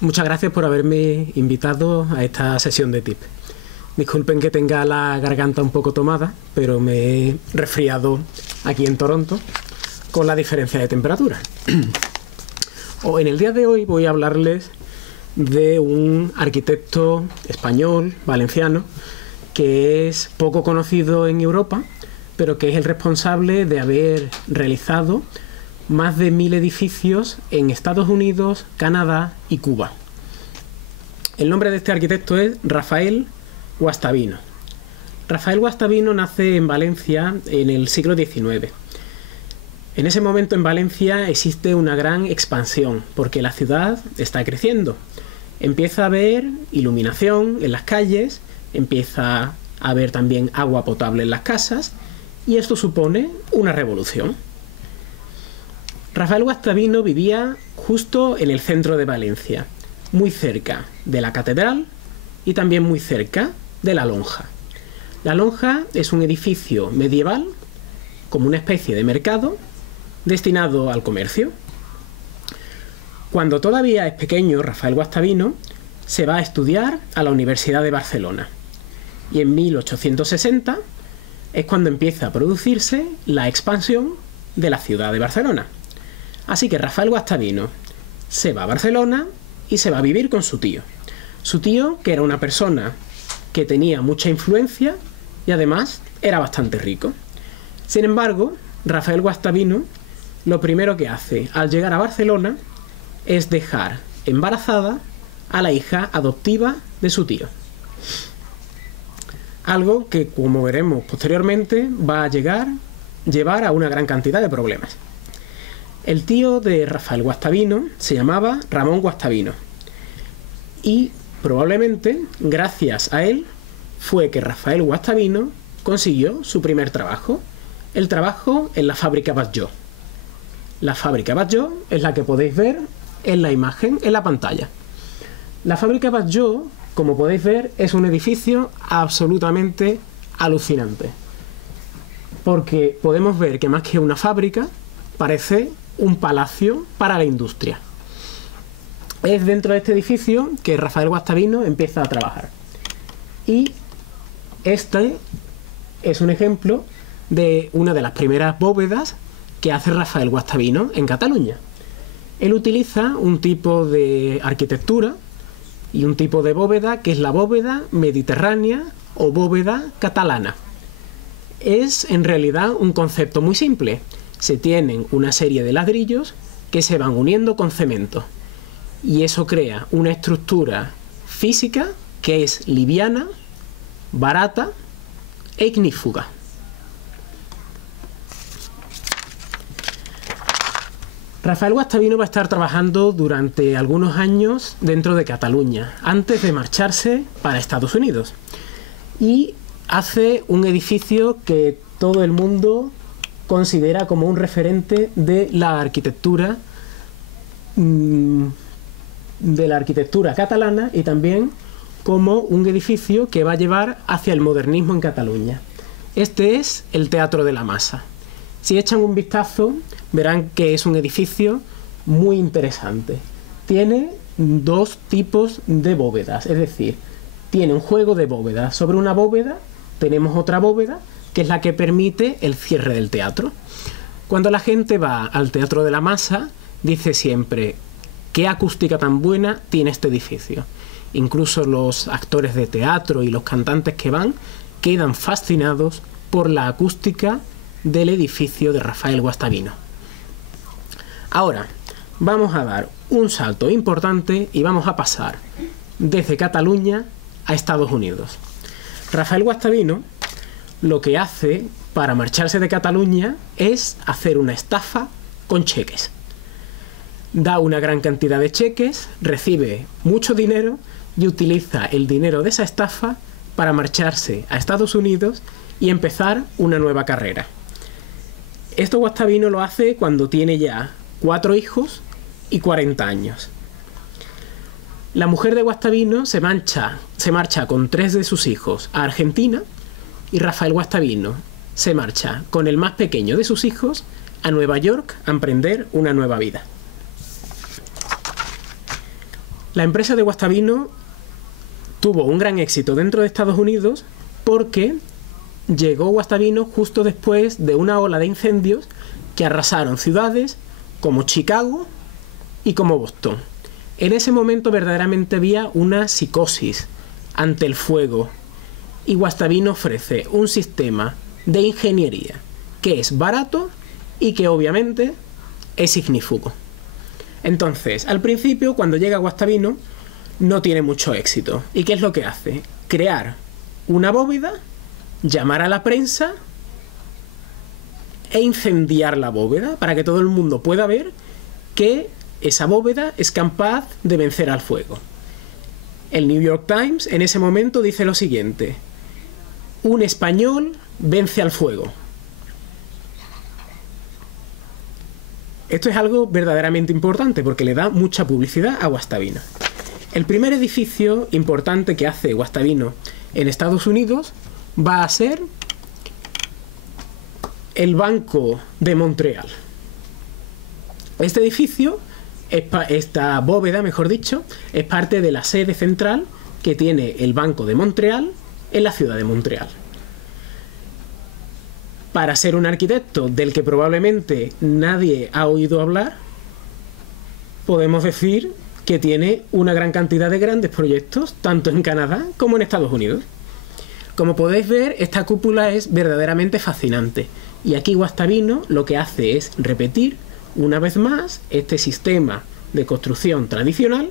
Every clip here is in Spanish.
Muchas gracias por haberme invitado a esta sesión de tip. Disculpen que tenga la garganta un poco tomada, pero me he resfriado aquí en Toronto con la diferencia de temperatura. En el día de hoy voy a hablarles de un arquitecto español, valenciano, que es poco conocido en Europa, pero que es el responsable de haber realizado más de 1000 edificios en Estados Unidos, Canadá y Cuba. El nombre de este arquitecto es Rafael Guastavino. Rafael Guastavino nace en Valencia en el siglo XIX. En ese momento en Valencia existe una gran expansión porque la ciudad está creciendo. Empieza a haber iluminación en las calles, empieza a haber también agua potable en las casas y esto supone una revolución. Rafael Guastavino vivía justo en el centro de Valencia, muy cerca de la catedral y también muy cerca de la Lonja. La Lonja es un edificio medieval, como una especie de mercado, destinado al comercio. Cuando todavía es pequeño, Rafael Guastavino se va a estudiar a la Universidad de Barcelona. Y en 1860 es cuando empieza a producirse la expansión de la ciudad de Barcelona. Así que Rafael Guastavino se va a Barcelona y se va a vivir con su tío. Su tío, que era una persona que tenía mucha influencia y además era bastante rico. Sin embargo, Rafael Guastavino lo primero que hace al llegar a Barcelona es dejar embarazada a la hija adoptiva de su tío. Algo que, como veremos posteriormente, va a llevar a una gran cantidad de problemas. El tío de Rafael Guastavino se llamaba Ramón Guastavino y probablemente gracias a él fue que Rafael Guastavino consiguió su primer trabajo, el trabajo en la fábrica Batlló. La fábrica Batlló es la que podéis ver en la imagen en la pantalla. La fábrica Batlló, como podéis ver, es un edificio absolutamente alucinante, porque podemos ver que más que una fábrica parece un palacio para la industria. Es dentro de este edificio que Rafael Guastavino empieza a trabajar. Y este es un ejemplo de una de las primeras bóvedas que hace Rafael Guastavino en Cataluña. Él utiliza un tipo de arquitectura y un tipo de bóveda que es la bóveda mediterránea o bóveda catalana. Es en realidad un concepto muy simple. Se tienen una serie de ladrillos que se van uniendo con cemento y eso crea una estructura física que es liviana, barata e ignífuga. Rafael Guastavino va a estar trabajando durante algunos años dentro de Cataluña antes de marcharse para Estados Unidos y hace un edificio que todo el mundo considera como un referente de la arquitectura catalana y también como un edificio que va a llevar hacia el modernismo en Cataluña. Este es el Teatro de la Masa. Si echan un vistazo verán que es un edificio muy interesante. Tiene dos tipos de bóvedas, es decir, tiene un juego de bóvedas. Sobre una bóveda tenemos otra bóveda que es la que permite el cierre del teatro. Cuando la gente va al Teatro de la Masa, dice siempre, ¿qué acústica tan buena tiene este edificio? Incluso los actores de teatro y los cantantes que van quedan fascinados por la acústica del edificio de Rafael Guastavino. Ahora, vamos a dar un salto importante y vamos a pasar desde Cataluña a Estados Unidos. Rafael Guastavino lo que hace para marcharse de Cataluña es hacer una estafa con cheques. Da una gran cantidad de cheques, recibe mucho dinero y utiliza el dinero de esa estafa para marcharse a Estados Unidos y empezar una nueva carrera. Esto Guastavino lo hace cuando tiene ya 4 hijos y 40 años. La mujer de Guastavino se marcha con 3 de sus hijos a Argentina y Rafael Guastavino se marcha con el más pequeño de sus hijos a Nueva York a emprender una nueva vida. La empresa de Guastavino tuvo un gran éxito dentro de Estados Unidos porque llegó Guastavino justo después de una ola de incendios que arrasaron ciudades como Chicago y como Boston. En ese momento verdaderamente había una psicosis ante el fuego y Guastavino ofrece un sistema de ingeniería que es barato y que obviamente es ignífugo. Entonces, al principio, cuando llega Guastavino, no tiene mucho éxito. ¿Y qué es lo que hace? Crear una bóveda, llamar a la prensa e incendiar la bóveda para que todo el mundo pueda ver que esa bóveda es capaz de vencer al fuego. El New York Times en ese momento dice lo siguiente: un español vence al fuego. Esto es algo verdaderamente importante porque le da mucha publicidad a Guastavino. El primer edificio importante que hace Guastavino en Estados Unidos va a ser el Banco de Montreal. Este edificio, esta bóveda, mejor dicho, es parte de la sede central que tiene el Banco de Montreal en la ciudad de Montreal. Para ser un arquitecto del que probablemente nadie ha oído hablar, podemos decir que tiene una gran cantidad de grandes proyectos, tanto en Canadá como en Estados Unidos. Como podéis ver, esta cúpula es verdaderamente fascinante. Y aquí Guastavino lo que hace es repetir una vez más este sistema de construcción tradicional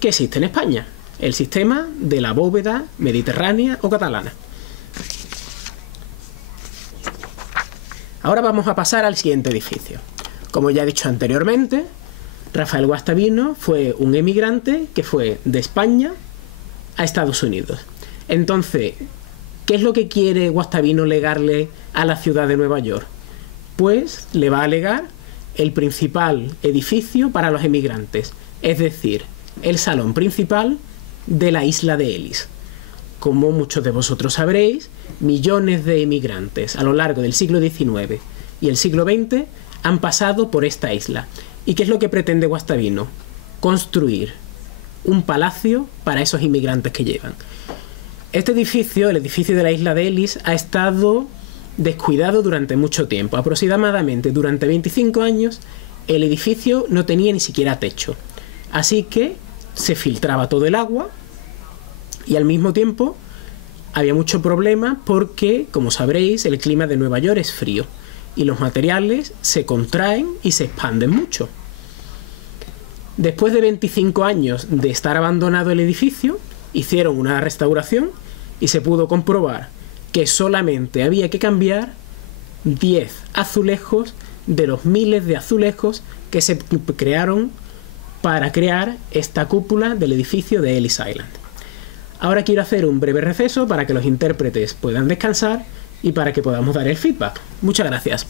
que existe en España, el sistema de la bóveda mediterránea o catalana. Ahora vamos a pasar al siguiente edificio. Como ya he dicho anteriormente, Rafael Guastavino fue un emigrante que fue de España a Estados Unidos. Entonces, ¿qué es lo que quiere Guastavino legarle a la ciudad de Nueva York? Pues le va a legar el principal edificio para los emigrantes, es decir, el salón principal de la isla de Ellis. Como muchos de vosotros sabréis, millones de emigrantes a lo largo del siglo XIX y el siglo XX han pasado por esta isla. ¿Y qué es lo que pretende Guastavino? Construir un palacio para esos inmigrantes que llegan. Este edificio, el edificio de la isla de Ellis, ha estado descuidado durante mucho tiempo. Aproximadamente durante 25 años el edificio no tenía ni siquiera techo. Así que se filtraba todo el agua y al mismo tiempo había mucho problema porque, como sabréis, el clima de Nueva York es frío y los materiales se contraen y se expanden mucho. Después de 25 años de estar abandonado el edificio, hicieron una restauración y se pudo comprobar que solamente había que cambiar 10 azulejos de los miles de azulejos que se crearon para crear esta cúpula del edificio de Ellis Island. Ahora quiero hacer un breve receso para que los intérpretes puedan descansar y para que podamos dar el feedback. Muchas gracias.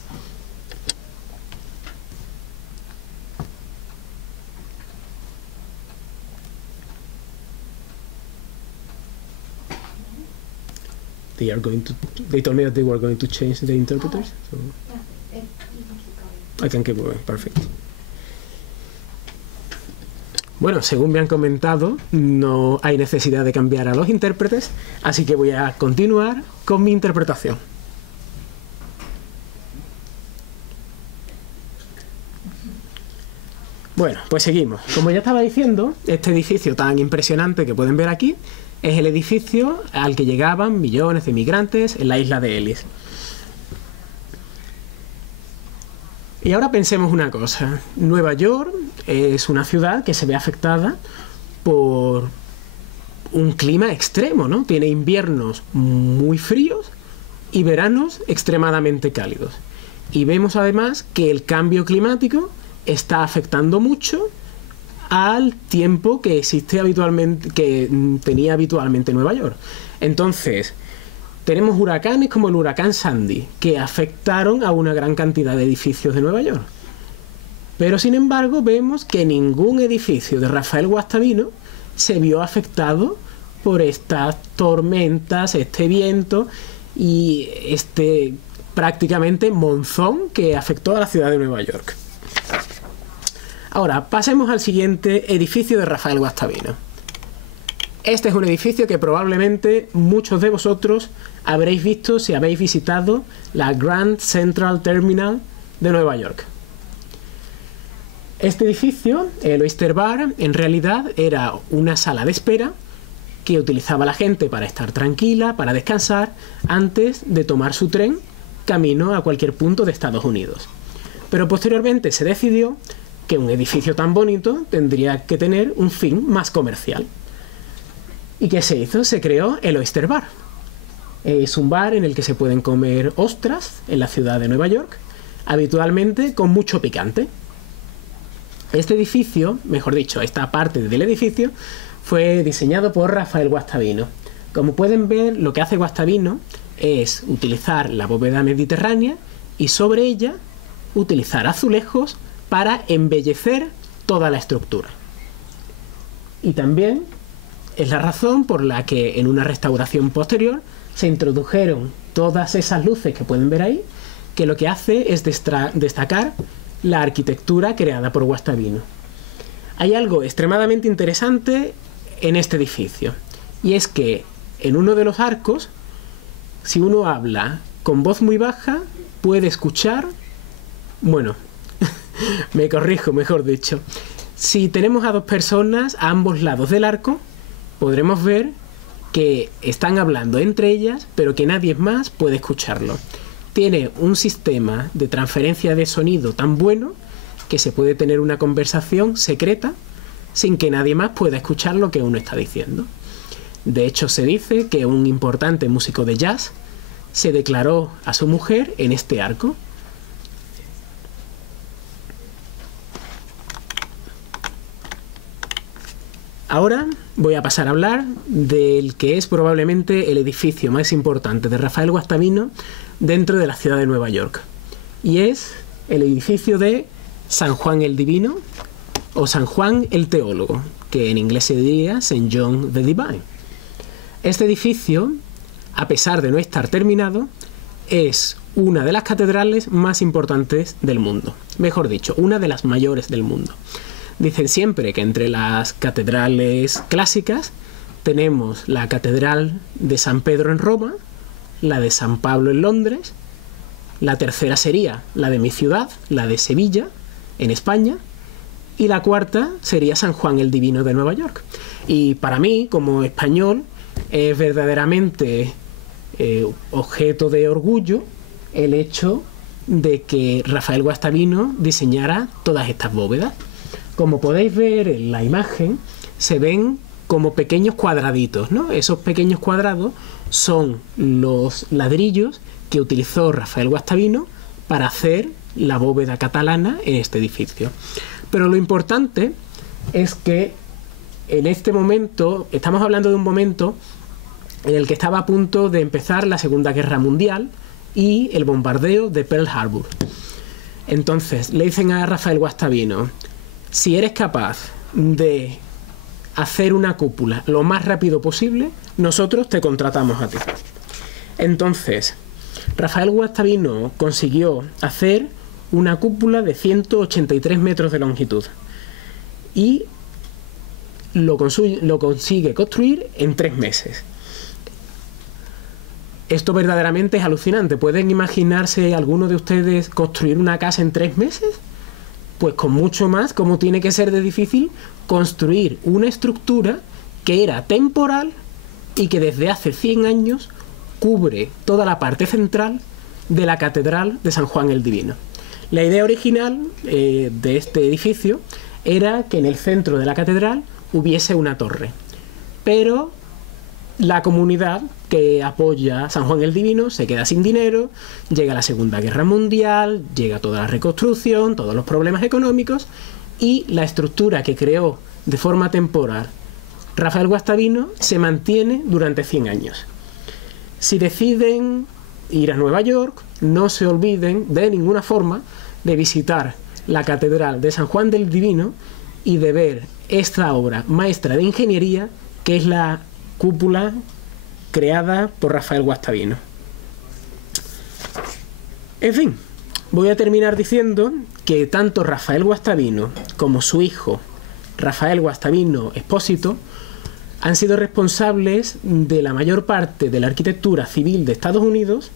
They told me that they were going to change the interpreters. So I can keep going. Perfect. Bueno, según me han comentado, no hay necesidad de cambiar a los intérpretes, así que voy a continuar con mi interpretación. Bueno, pues seguimos. Como ya estaba diciendo, este edificio tan impresionante que pueden ver aquí es el edificio al que llegaban millones de inmigrantes en la isla de Ellis. Y ahora pensemos una cosa. Nueva York es una ciudad que se ve afectada por un clima extremo, ¿no? Tiene inviernos muy fríos y veranos extremadamente cálidos. Y vemos además que el cambio climático está afectando mucho al tiempo que existe habitualmente, que tenía habitualmente Nueva York. Entonces, tenemos huracanes como el huracán Sandy, que afectaron a una gran cantidad de edificios de Nueva York. Pero sin embargo vemos que ningún edificio de Rafael Guastavino se vio afectado por estas tormentas, este viento y este prácticamente monzón que afectó a la ciudad de Nueva York. Ahora, pasemos al siguiente edificio de Rafael Guastavino. Este es un edificio que probablemente muchos de vosotros habréis visto si habéis visitado la Grand Central Terminal de Nueva York. Este edificio, el Oyster Bar, en realidad era una sala de espera que utilizaba la gente para estar tranquila, para descansar, antes de tomar su tren camino a cualquier punto de Estados Unidos. Pero posteriormente se decidió que un edificio tan bonito tendría que tener un fin más comercial. ¿Y qué se hizo? Se creó el Oyster Bar. Es un bar en el que se pueden comer ostras en la ciudad de Nueva York, habitualmente con mucho picante. Este edificio, mejor dicho, esta parte del edificio, fue diseñado por Rafael Guastavino. Como pueden ver, lo que hace Guastavino es utilizar la bóveda mediterránea y sobre ella utilizar azulejos para embellecer toda la estructura. Y también es la razón por la que en una restauración posterior se introdujeron todas esas luces que pueden ver ahí, que lo que hace es destacar la arquitectura creada por Guastavino. Hay algo extremadamente interesante en este edificio, y es que en uno de los arcos, si uno habla con voz muy baja, puede escuchar, bueno, me corrijo, mejor dicho, si tenemos a dos personas a ambos lados del arco, podremos ver que están hablando entre ellas, pero que nadie más puede escucharlo. Tiene un sistema de transferencia de sonido tan bueno que se puede tener una conversación secreta sin que nadie más pueda escuchar lo que uno está diciendo. De hecho, se dice que un importante músico de jazz se declaró a su mujer en este arco. Ahora voy a pasar a hablar del que es probablemente el edificio más importante de Rafael Guastavino dentro de la ciudad de Nueva York. Y es el edificio de San Juan el Divino o San Juan el Teólogo, que en inglés se diría St. John the Divine. Este edificio, a pesar de no estar terminado, es una de las catedrales más importantes del mundo. Mejor dicho, una de las mayores del mundo. Dicen siempre que entre las catedrales clásicas tenemos la Catedral de San Pedro en Roma, la de San Pablo en Londres, la tercera sería la de mi ciudad, la de Sevilla, en España, y la cuarta sería San Juan el Divino de Nueva York. Y para mí, como español, es verdaderamente objeto de orgullo el hecho de que Rafael Guastavino diseñara todas estas bóvedas. Como podéis ver en la imagen, se ven como pequeños cuadraditos, ¿no? Esos pequeños cuadrados son los ladrillos que utilizó Rafael Guastavino para hacer la bóveda catalana en este edificio. Pero lo importante es que en este momento, estamos hablando de un momento en el que estaba a punto de empezar la Segunda Guerra Mundial y el bombardeo de Pearl Harbor. Entonces le dicen a Rafael Guastavino: si eres capaz de hacer una cúpula lo más rápido posible, nosotros te contratamos a ti. Entonces, Rafael Guastavino consiguió hacer una cúpula de 183 metros de longitud y lo consigue construir en 3 meses. Esto verdaderamente es alucinante. ¿Pueden imaginarse alguno de ustedes construir una casa en 3 meses? Pues con mucho más, como tiene que ser de difícil construir una estructura que era temporal y que desde hace 100 años cubre toda la parte central de la Catedral de San Juan el Divino. La idea original de este edificio era que en el centro de la catedral hubiese una torre, pero la comunidad que apoya a San Juan el Divino se queda sin dinero, llega la Segunda Guerra Mundial, llega toda la reconstrucción, todos los problemas económicos, y la estructura que creó de forma temporal Rafael Guastavino se mantiene durante 100 años. Si deciden ir a Nueva York, no se olviden de ninguna forma de visitar la Catedral de San Juan del Divino y de ver esta obra maestra de ingeniería que es la cúpula creada por Rafael Guastavino. En fin, voy a terminar diciendo que tanto Rafael Guastavino como su hijo, Rafael Guastavino Expósito, han sido responsables de la mayor parte de la arquitectura civil de Estados Unidos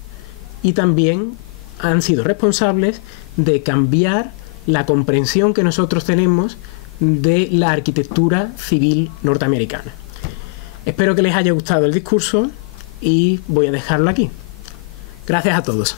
y también han sido responsables de cambiar la comprensión que nosotros tenemos de la arquitectura civil norteamericana. Espero que les haya gustado el discurso y voy a dejarlo aquí. Gracias a todos.